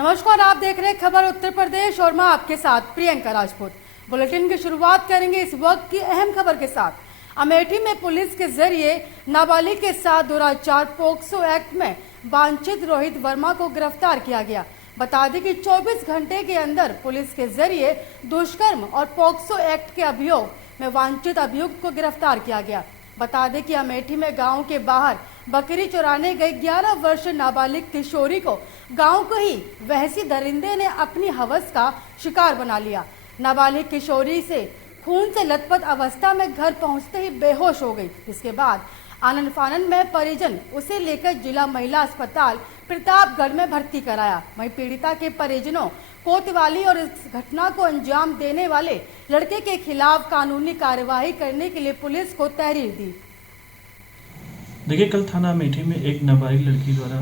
नमस्कार, आप देख रहे हैं खबर उत्तर प्रदेश और मैं आपके साथ प्रियंका राजपूत। बुलेटिन की शुरुआत करेंगे इस वक्त की अहम खबर के साथ। अमेठी में पुलिस के जरिए नाबालिग के साथ दुराचार पोक्सो एक्ट में वांछित रोहित वर्मा को गिरफ्तार किया गया। बता दें कि 24 घंटे के अंदर पुलिस के जरिए दुष्कर्म और पोक्सो एक्ट के अभियोग में वांछित अभियुक्त को गिरफ्तार किया गया। बता दें कि अमेठी में गांव के बाहर बकरी चुराने गई 11 वर्षीय नाबालिग किशोरी को गांव को ही वहसी दरिंदे ने अपनी हवस का शिकार बना लिया। नाबालिग किशोरी से खून से लथपथ अवस्था में घर पहुंचते ही बेहोश हो गई। इसके बाद आनंद फानन में परिजन उसे लेकर जिला महिला अस्पताल प्रतापगढ़ में भर्ती कराया। वहीं पीड़िता के परिजनों कोतवाली और इस घटना को अंजाम देने वाले लड़के के खिलाफ कानूनी कार्यवाही करने के लिए पुलिस को तहरीर दी। देखिए, कल थाना अमेठी में एक नाबालिग लड़की द्वारा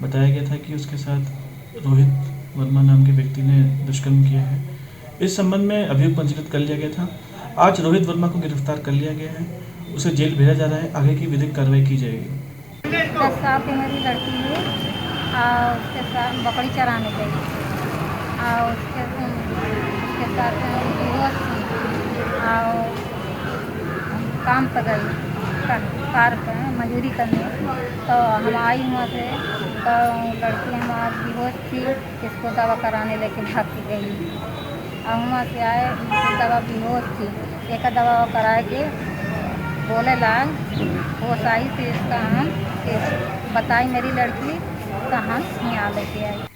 बताया गया था कि उसके साथ रोहित वर्मा नाम के व्यक्ति ने दुष्कर्म किया है। इस संबंध में अभियोग पंजीकृत कर लिया गया था। आज रोहित वर्मा को गिरफ्तार कर लिया गया है, उसे जेल भेजा जा रहा है। आगे की विधिक कार्रवाई की जाएगी। 10 साल की मेरी लड़की है और उसके साथ बकरी चराने गई और उसके साथ बेहोश थी और काम पर गई कार पर मजदूरी करने। तो हम आई वहाँ से तो लड़की हमारी बेहोश थी, इसको दवा कराने लेके भाग के गई और वहाँ से आए दवा बेहोश थी। एक दवा करा के बोले लाल होश आई तो इसका हम बताई मेरी लड़की तो हम यहाँ लेके आई।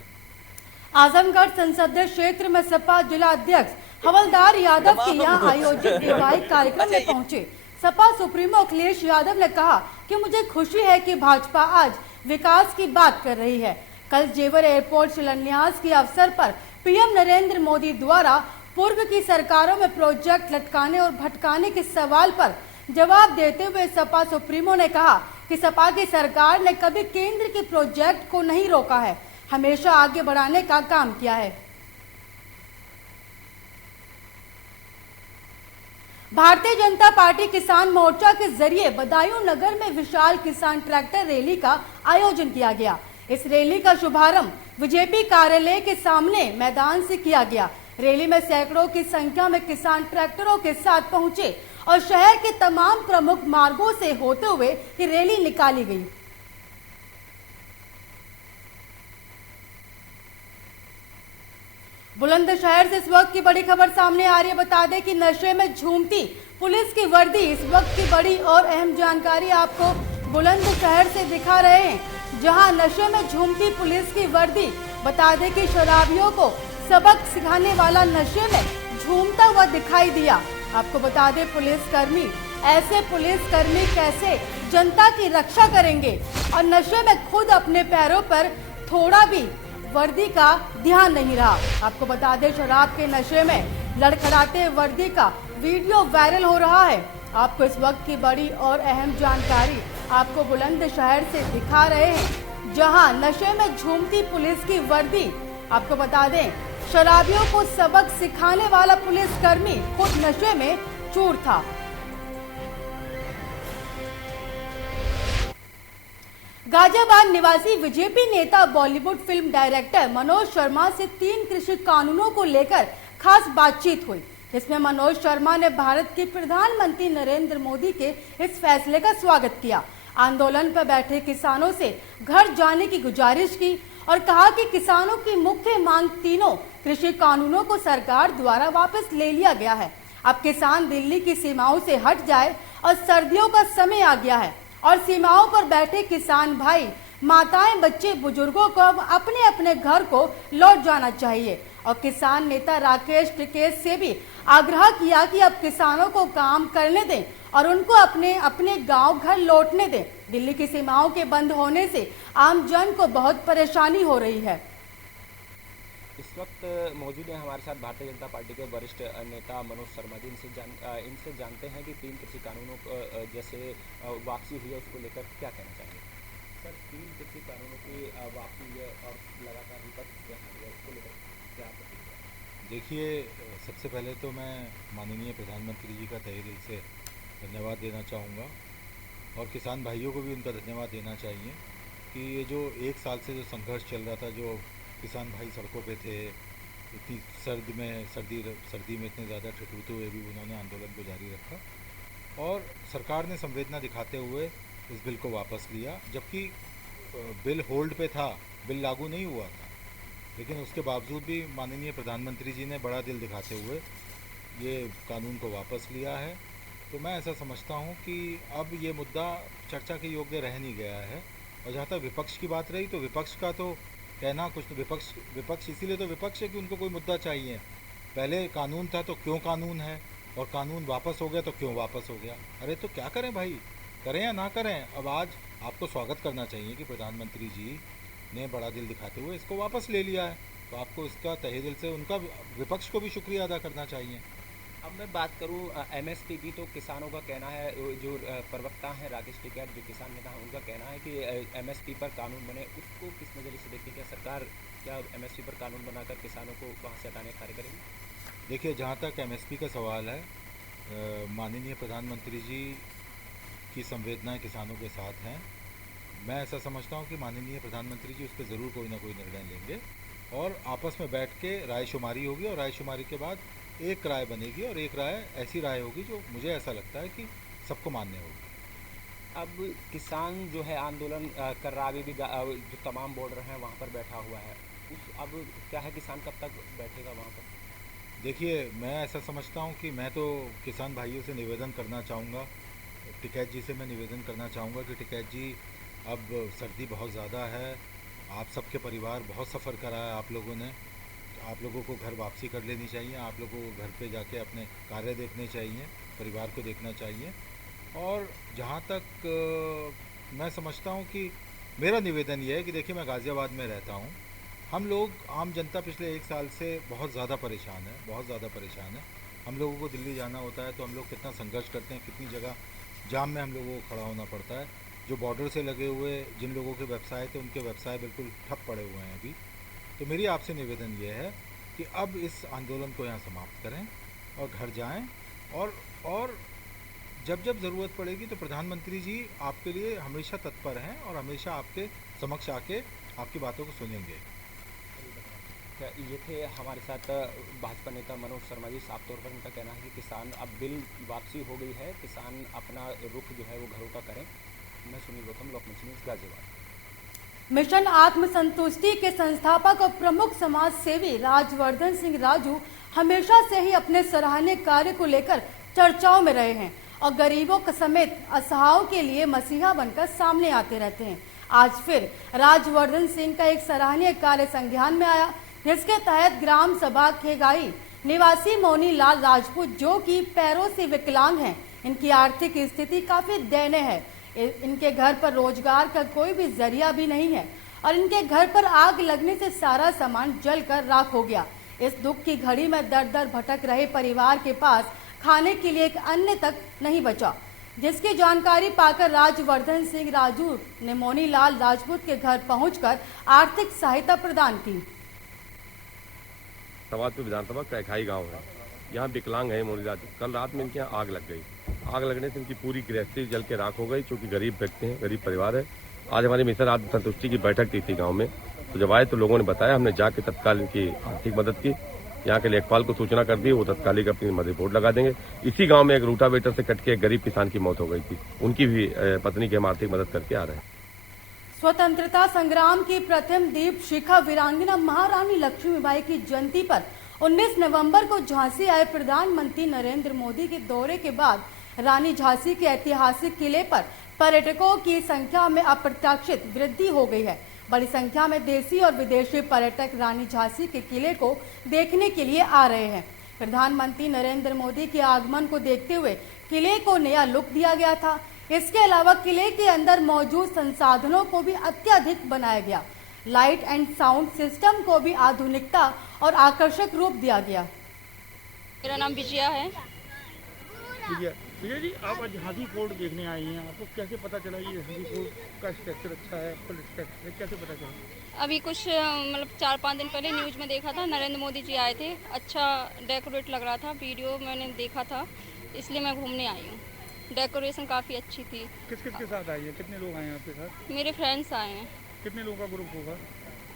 आजमगढ़ संसदीय क्षेत्र में सपा जिला अध्यक्ष हवलदार यादव के यहाँ आयोजित वैवाहिक कार्यक्रम में पहुंचे। सपा सुप्रीमो अखिलेश यादव ने कहा कि मुझे खुशी है कि भाजपा आज विकास की बात कर रही है। कल जेवर एयरपोर्ट शिलान्यास के अवसर पर पीएम नरेंद्र मोदी द्वारा पूर्व की सरकारों में प्रोजेक्ट लटकाने और भटकाने के सवाल पर जवाब देते हुए सपा सुप्रीमो ने कहा कि सपा की सरकार ने कभी केंद्र के प्रोजेक्ट को नहीं रोका है, हमेशा आगे बढ़ाने का काम किया है। भारतीय जनता पार्टी किसान मोर्चा के जरिए बदायूं नगर में विशाल किसान ट्रैक्टर रैली का आयोजन किया गया। इस रैली का शुभारंभ बीजेपी कार्यालय के सामने मैदान से किया गया। रैली में सैकड़ों की संख्या में किसान ट्रैक्टरों के साथ पहुंचे और शहर के तमाम प्रमुख मार्गों से होते हुए ये रैली निकाली गई। बुलंदशहर से इस वक्त की बड़ी खबर सामने आ रही है। बता दें कि नशे में झूमती पुलिस की वर्दी, इस वक्त की बड़ी और अहम जानकारी आपको बुलंदशहर से दिखा रहे हैं, जहां नशे में झूमती पुलिस की वर्दी। बता दें कि शराबियों को सबक सिखाने वाला नशे में झूमता हुआ दिखाई दिया। आपको बता दें, पुलिसकर्मी ऐसे पुलिसकर्मी कैसे जनता की रक्षा करेंगे और नशे में खुद अपने पैरों पर थोड़ा भी वर्दी का ध्यान नहीं रहा। आपको बता दें, शराब के नशे में लड़खड़ाते वर्दी का वीडियो वायरल हो रहा है। आपको इस वक्त की बड़ी और अहम जानकारी आपको बुलंदशहर से दिखा रहे हैं, जहां नशे में झूमती पुलिस की वर्दी। आपको बता दें, शराबियों को सबक सिखाने वाला पुलिसकर्मी खुद नशे में चूर था। गाजियाबाद निवासी बीजेपी नेता बॉलीवुड फिल्म डायरेक्टर मनोज शर्मा से 3 कृषि कानूनों को लेकर खास बातचीत हुई। इसमें मनोज शर्मा ने भारत के प्रधानमंत्री नरेंद्र मोदी के इस फैसले का स्वागत किया, आंदोलन पर बैठे किसानों से घर जाने की गुजारिश की और कहा कि किसानों की मुख्य मांग तीनों कृषि कानूनों को सरकार द्वारा वापस ले लिया गया है। अब किसान दिल्ली की सीमाओं से हट जाए और सर्दियों का समय आ गया है और सीमाओं पर बैठे किसान भाई, माताएं, बच्चे, बुजुर्गों को अब अपने अपने घर को लौट जाना चाहिए। और किसान नेता राकेश टिकेत से भी आग्रह किया कि अब किसानों को काम करने दें और उनको अपने अपने गांव घर लौटने दें। दिल्ली की सीमाओं के बंद होने से आम जन को बहुत परेशानी हो रही है। इस वक्त मौजूद है हमारे साथ भारतीय जनता पार्टी के वरिष्ठ नेता मनोज शर्मा जी। इनसे जानते हैं कि 3 कृषि कानूनों जैसे वापसी हुई है, उसको लेकर क्या कहना चाहिए। सर, 3 कृषि कानूनों की वापसी हुई है और लगातार विपक्ष है, उसको लेकर क्या प्रतिक्रिया? देखिए, सबसे पहले तो मैं माननीय प्रधानमंत्री जी का तहे दिल से धन्यवाद देना चाहूँगा और किसान भाइयों को भी उनका धन्यवाद देना चाहिए कि ये जो 1 साल से जो संघर्ष चल रहा था, जो किसान भाई सड़कों पे थे, इतनी सर्दी में इतने ज़्यादा ठिठुरते हुए भी उन्होंने आंदोलन को जारी रखा और सरकार ने संवेदना दिखाते हुए इस बिल को वापस लिया, जबकि बिल होल्ड पे था, बिल लागू नहीं हुआ था। लेकिन उसके बावजूद भी माननीय प्रधानमंत्री जी ने बड़ा दिल दिखाते हुए ये कानून को वापस लिया है। तो मैं ऐसा समझता हूँ कि अब ये मुद्दा चर्चा के योग्य रह नहीं गया है। और जहाँ तक विपक्ष की बात रही, तो विपक्ष का तो कहना कुछ तो विपक्ष इसीलिए तो विपक्ष है कि उनको कोई मुद्दा चाहिए। पहले कानून था तो क्यों कानून है, और कानून वापस हो गया तो क्यों वापस हो गया। अरे तो क्या करें भाई, करें या ना करें। अब आज आपको स्वागत करना चाहिए कि प्रधानमंत्री जी ने बड़ा दिल दिखाते हुए इसको वापस ले लिया है, तो आपको इसका तहे दिल से उनका विपक्ष को भी शुक्रिया अदा करना चाहिए। अब मैं बात करूं एमएसपी की, तो किसानों का कहना है, जो प्रवक्ता हैं राकेश टिकैत जो किसान नेता हैं, उनका कहना है कि एमएसपी पर कानून बने। उसको किस नज़रिए से देखते हैं? क्या सरकार एमएसपी पर कानून बनाकर किसानों को वहाँ से हटाने का कार्य करेगी? देखिए, जहाँ तक एमएसपी का सवाल है, माननीय प्रधानमंत्री जी की संवेदनाएं किसानों के साथ हैं। मैं ऐसा समझता हूँ कि माननीय प्रधानमंत्री जी उस पर ज़रूर कोई ना कोई निर्णय लेंगे और आपस में बैठ के रायशुमारी होगी, और रायशुमारी के बाद एक राय बनेगी, और एक राय ऐसी राय होगी जो मुझे ऐसा लगता है कि सबको मान्य होगी। अब किसान जो है आंदोलन कर रहा, अभी भी जो तमाम बॉर्डर हैं वहाँ पर बैठा हुआ है, अब क्या है, किसान कब तक बैठेगा वहाँ पर? देखिए, मैं ऐसा समझता हूँ कि मैं तो किसान भाइयों से निवेदन करना चाहूँगा, टिकैत जी से मैं निवेदन करना चाहूँगा कि टिकैत जी, अब सर्दी बहुत ज़्यादा है, आप सबके परिवार बहुत सफ़र करा है आप लोगों ने, तो आप लोगों को घर वापसी कर लेनी चाहिए, आप लोगों को घर पे जाके अपने कार्य देखने चाहिए, परिवार को देखना चाहिए। और जहाँ तक मैं समझता हूँ कि मेरा निवेदन ये है कि देखिए, मैं गाज़ियाबाद में रहता हूँ, हम लोग आम जनता पिछले 1 साल से बहुत ज़्यादा परेशान है, बहुत ज़्यादा परेशान है। हम लोगों को दिल्ली जाना होता है तो हम लोग कितना संघर्ष करते हैं, कितनी जगह जाम में हम लोगों को खड़ा होना पड़ता है। जो बॉर्डर से लगे हुए जिन लोगों के व्यवसाय थे, उनके व्यवसाय बिल्कुल ठप पड़े हुए हैं अभी। तो मेरी आपसे निवेदन ये है कि अब इस आंदोलन को यहाँ समाप्त करें और घर जाएं, और जब जब ज़रूरत पड़ेगी तो प्रधानमंत्री जी आपके लिए हमेशा तत्पर हैं और हमेशा आपके समक्ष आके आपकी बातों को सुनेंगे। ये थे हमारे साथ भाजपा नेता मनोज शर्मा जी। साफ तौर पर उनका कहना है कि किसान, अब बिल वापसी हो गई है, किसान अपना रुख जो है वो घरों का करें। मैं सुनील गौतम, लोकमंच न्यूज़, गाजियाबाद। मिशन आत्मसंतुष्टि के संस्थापक और प्रमुख समाज सेवी राजवर्धन सिंह राजू हमेशा से ही अपने सराहनीय कार्य को लेकर चर्चाओं में रहे हैं और गरीबों के समेत असहायों के लिए मसीहा बनकर सामने आते रहते हैं। आज फिर राजवर्धन सिंह का एक सराहनीय कार्य संज्ञान में आया, जिसके तहत ग्राम सभा खेगाई निवासी मोनी लाल राजपूत, जो कि पैरों से विकलांग हैं, इनकी आर्थिक स्थिति काफी दयनीय है। इनके घर पर रोजगार का कोई भी जरिया भी नहीं है और इनके घर पर आग लगने से सारा सामान जलकर राख हो गया। इस दुख की घड़ी में दर दर भटक रहे परिवार के पास खाने के लिए एक अन्न तक नहीं बचा, जिसकी जानकारी पाकर राजवर्धन सिंह राजू ने मोनी लाल राजपूत के घर पहुंचकर आर्थिक सहायता प्रदान की। सवादपुर विधानसभा कैखाई गांव है, यहाँ विकलांग है मोनी लाल। कल रात में इनके यहाँ आग लग गई, आग लगने से इनकी पूरी गृहस्थी जल के राख हो गई, क्योंकि गरीब व्यक्ति हैं, गरीब परिवार है। आज हमारी मिशन आत्मसंतुष्टि की बैठक थी गांव में, तो जब आए तो लोगों ने बताया, हमने जाके तत्काल इनकी आर्थिक मदद की, यहाँ के लेखपाल को सूचना कर दी, वो तत्कालिक अपनी मदद रिपोर्ट लगा देंगे। इसी गांव में एक रूटावेटर से कट के एक गरीब किसान की मौत हो गई थी, उनकी भी पत्नी की हम आर्थिक मदद करके आ रहे हैं। स्वतंत्रता संग्राम की प्रथम दीप शिखा वीरांगना महारानी लक्ष्मीबाई की जयंती पर 19 नवंबर को झांसी आए प्रधानमंत्री नरेंद्र मोदी के दौरे के बाद रानी झांसी के ऐतिहासिक किले पर पर्यटकों की संख्या में अप्रत्याशित वृद्धि हो गई है। बड़ी संख्या में देशी और विदेशी पर्यटक रानी झांसी के किले को देखने के लिए आ रहे हैं। प्रधानमंत्री नरेंद्र मोदी के आगमन को देखते हुए किले को नया लुक दिया गया था। इसके अलावा किले के अंदर मौजूद संसाधनों को भी अत्यधिक बनाया गया। लाइट एंड साउंड सिस्टम को भी आधुनिकता और आकर्षक रूप दिया गया। मेरा नाम विजया है। विजय जी, आप आज झांसी फोर्ट देखने आई हैं, आपको कैसे पता चला ये झांसी फोर्ट का स्ट्रक्चर अच्छा है, कैसे पता चला? अभी कुछ मतलब 4-5 दिन पहले न्यूज़ में देखा था, नरेंद्र मोदी जी आए थे, अच्छा डेकोरेट लग रहा था, वीडियो मैंने देखा था, इसलिए मैं घूमने आई हूँ। डेकोरेशन काफ़ी अच्छी थी। किस किस के साथ आई है, कितने लोग आए हैं आपके साथ? मेरे फ्रेंड्स आए हैं। कितने लोगों का ग्रुप होगा?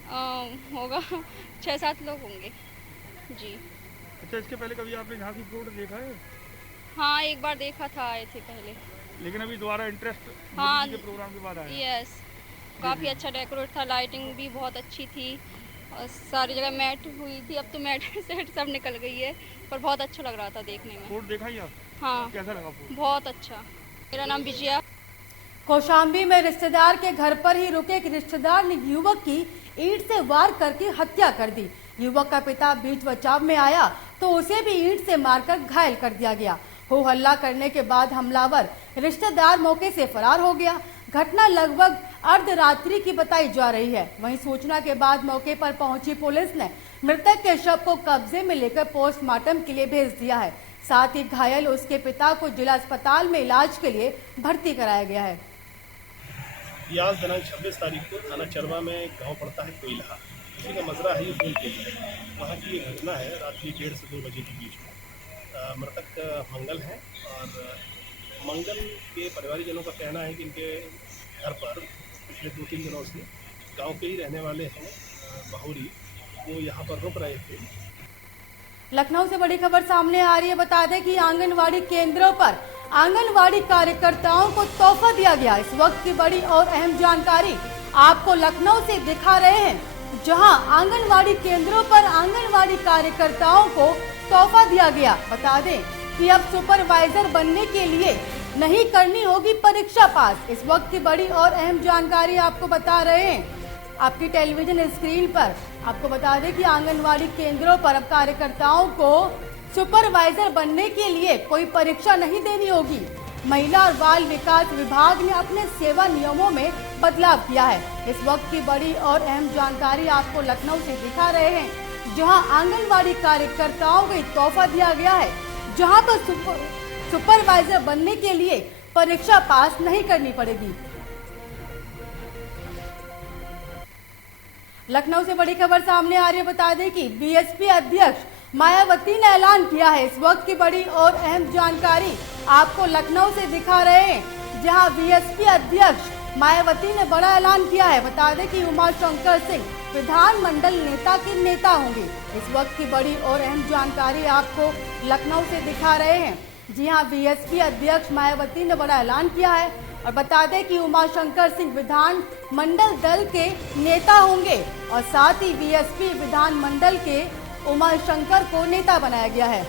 होगा 6-7 लोग होंगे जी। अच्छा, इसके पहले कभी आपने झांकी फ्रूट देखा है? हाँ, एक बार देखा था, आए थे पहले। लेकिन अभी दोबारा इंटरेस्ट हाँ, के प्रोग्राम के बाद आया। यस, काफ़ी अच्छा डेकोरेट था, लाइटिंग भी बहुत अच्छी थी और सारी जगह मैट हुई थी। अब तो मैट सेट सब निकल गई है, पर बहुत अच्छा लग रहा था देखने में। फूड देखा ही आप? हाँ, कैसा लगा फूड? बहुत अच्छा। मेरा नाम विजया। कौशाम्बी में रिश्तेदार के घर पर ही रुके एक रिश्तेदार ने युवक की ईंट से वार करके हत्या कर दी। युवक का पिता बीच बचाव में आया तो उसे भी ईंट से मारकर घायल कर दिया गया। हो हल्ला करने के बाद हमलावर रिश्तेदार मौके से फरार हो गया। घटना लगभग अर्धरात्रि की बताई जा रही है। वहीं सूचना के बाद मौके पर पहुंची पुलिस ने मृतक के शव को कब्जे में लेकर पोस्टमार्टम के लिए भेज दिया है। साथ ही घायल उसके पिता को जिला अस्पताल में इलाज के लिए भर्ती कराया गया है। ये आज दिनांक 26 तारीख को थाना चरवा में गांव पड़ता है कोयला, उसी का मजरा है ये फूल के लिए। वहाँ की ये घटना है रात्रि 1:30 से 2 बजे के बीच में। मृतक मंगल है और मंगल के परिवारीजनों का कहना है कि इनके घर पर पिछले 2-3 दिनों से गांव के ही रहने वाले हैं बहुरी, वो यहाँ पर रुक रहे थे। लखनऊ से बड़ी खबर सामने आ रही है। बता दें कि आंगनवाड़ी केंद्रों पर आंगनवाड़ी कार्यकर्ताओं को तोहफा दिया गया। इस वक्त की बड़ी और अहम जानकारी आपको लखनऊ से दिखा रहे हैं, जहां आंगनवाड़ी केंद्रों पर आंगनवाड़ी कार्यकर्ताओं को तोहफा दिया गया। बता दें कि अब सुपरवाइजर बनने के लिए नहीं करनी होगी परीक्षा पास। इस वक्त की बड़ी और अहम जानकारी आपको बता रहे हैं आपकी टेलीविजन स्क्रीन पर। आपको बता दें कि आंगनवाड़ी केंद्रों पर अब कार्यकर्ताओं को सुपरवाइजर बनने के लिए कोई परीक्षा नहीं देनी होगी। महिला और बाल विकास विभाग ने अपने सेवा नियमों में बदलाव किया है। इस वक्त की बड़ी और अहम जानकारी आपको लखनऊ से दिखा रहे हैं, जहां आंगनवाड़ी कार्यकर्ताओं को तोहफा दिया गया है, जहां पर सुपरवाइजर बनने के लिए परीक्षा पास नहीं करनी पड़ेगी। लखनऊ से बड़ी खबर सामने आ रही है। बता दें कि बीएसपी अध्यक्ष मायावती ने ऐलान किया है। इस वक्त की बड़ी और अहम जानकारी आपको लखनऊ से दिखा रहे हैं, जहां बीएसपी अध्यक्ष मायावती ने बड़ा ऐलान किया है। बता दें कि उमाशंकर सिंह विधानमंडल नेता के नेता होंगे। इस वक्त की बड़ी और अहम जानकारी आपको लखनऊ से दिखा रहे हैं। जी हां, बीएसपी अध्यक्ष मायावती ने बड़ा ऐलान किया है और बता दें कि उमाशंकर सिंह विधानमंडल दल के नेता होंगे और साथ ही बीएसपी विधानमंडल के उमाशंकर को नेता बनाया गया है।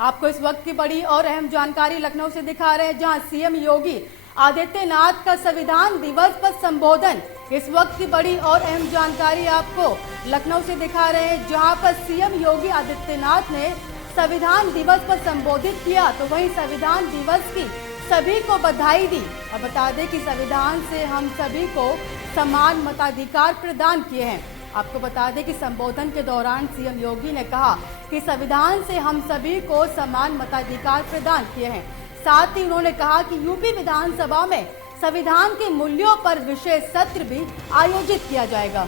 आपको इस वक्त की बड़ी और अहम जानकारी लखनऊ से दिखा रहे हैं, जहां सीएम योगी आदित्यनाथ का संविधान दिवस पर संबोधन। इस वक्त की बड़ी और अहम जानकारी आपको लखनऊ से दिखा रहे हैं, जहां पर सीएम योगी आदित्यनाथ ने संविधान दिवस पर संबोधित किया, तो वहीं संविधान दिवस की सभी को बधाई दी और बता दें कि संविधान से हम सभी को समान मताधिकार प्रदान किए हैं। आपको बता दें कि संबोधन के दौरान सीएम योगी ने कहा कि संविधान से हम सभी को समान मताधिकार प्रदान किए हैं। साथ ही उन्होंने कहा कि यूपी विधानसभा में संविधान के मूल्यों पर विशेष सत्र भी आयोजित किया जाएगा।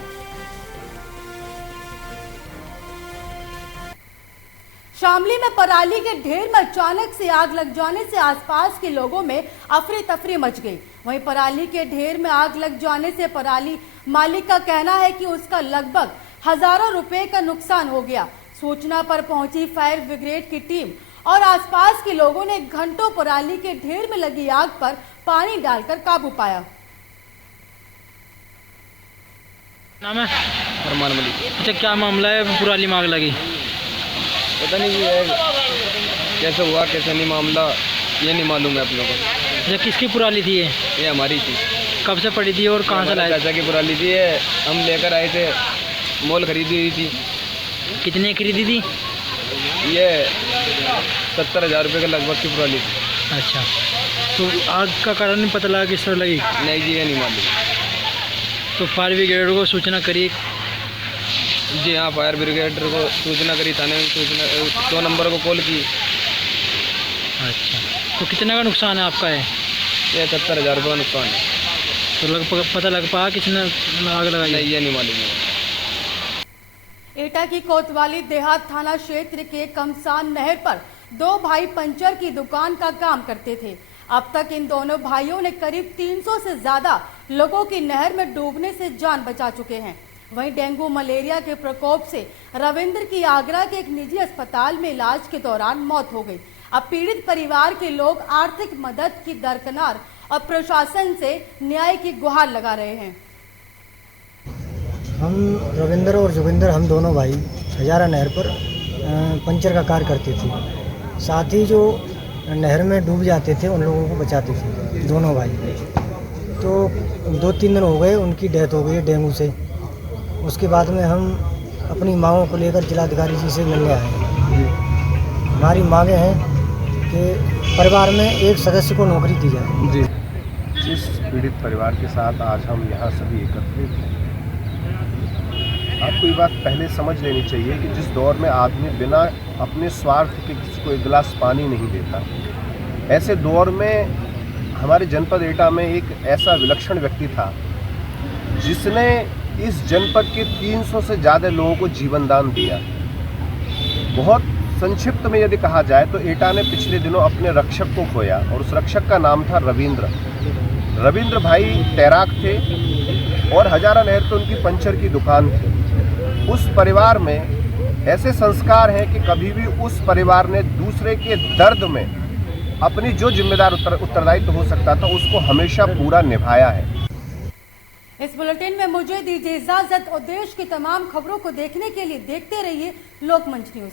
शामली में पराली के ढेर में अचानक से आग लग जाने से आसपास के लोगों में अफरी तफरी मच गई। वहीं पराली के ढेर में आग लग जाने से पराली मालिक का कहना है कि उसका लगभग हजारों रुपए का नुकसान हो गया। सूचना पर पहुंची फायर ब्रिगेड की टीम और आसपास के लोगों ने घंटों पराली के ढेर में लगी आग पर पानी डालकर काबू पाया। नाम है अरमान मलिक। अच्छा, क्या मामला है? पराली में आग लगी, पता नहीं ये कैसे हुआ कैसे नहीं, मामला ये नहीं मालूम है अपने को। ये किसकी पराली थी? ये हमारी थी। कब से पड़ी थी और कहाँ से लाई? चाचा की पराली थी, हम लेकर आए थे, मोल खरीदी हुई थी। कितने खरीदी थी? ये 70,000 रुपये के लगभग की पराली थी। अच्छा, तो आग का कारण नहीं पता लगा किस तरह लगी? नहीं जी, ये नहीं मालूम। तो फायर ब्रिगेड को सूचना करी? जी हाँ, फायर ब्रिगेड को सूचना करी, थाने में सूचना 2 नंबर को कॉल की। अच्छा, तो कितना का नुकसान है आपका? है ये 70,000 रुपये का नुकसान है। तो पता लग पाया किसने आग लगाई? नहीं, ये नहीं मालूम है। एटा की कोतवाली देहात थाना क्षेत्र के कमसान नहर पर 2 भाई पंचर की दुकान का काम करते थे। अब तक इन दोनों भाइयों ने करीब 300 से ज्यादा लोगों की नहर में डूबने से जान बचा चुके हैं। वहीं डेंगू मलेरिया के प्रकोप से रविंद्र की आगरा के एक निजी अस्पताल में इलाज के दौरान मौत हो गई। अब पीड़ित परिवार के लोग आर्थिक मदद की दरकिनार और प्रशासन से न्याय की गुहार लगा रहे हैं। हम रविंद्र और जोगिंदर, हम दोनों भाई हजारा नहर पर पंचर का कार्य करते थे। साथ ही जो नहर में डूब जाते थे उन लोगों को बचाते थे, दोनों भाई। तो 2-3 दिन हो गए उनकी डेथ हो गई डेंगू से। उसके बाद में हम अपनी मांगों को लेकर जिलाधिकारी जी से मिलने आए हैं। हमारी मांगे हैं कि परिवार में एक सदस्य को नौकरी दी जाए। जी, जिस पीड़ित परिवार के साथ आज हम यहाँ सभी एकत्रित हैं, आपको ये बात पहले समझ लेनी चाहिए कि जिस दौर में आदमी बिना अपने स्वार्थ के किसी को एक गिलास पानी नहीं देता, ऐसे दौर में हमारे जनपद एटा में एक ऐसा विलक्षण व्यक्ति था जिसने इस जनपद के 300 से ज़्यादा लोगों को जीवन दान दिया। बहुत संक्षिप्त में यदि कहा जाए तो एटा ने पिछले दिनों अपने रक्षक को खोया और उस रक्षक का नाम था रविंद्र। रविंद्र भाई तैराक थे और हजारा नहर पर उनकी पंचर की दुकान थी। उस परिवार में ऐसे संस्कार हैं कि कभी भी उस परिवार ने दूसरे के दर्द में अपनी जो जिम्मेदार उत्तरदायित्व हो सकता था उसको हमेशा पूरा निभाया है। इस बुलेटिन में मुझे दीजिए इजाजत और देश की तमाम खबरों को देखने के लिए देखते रहिए लोकमंच न्यूज।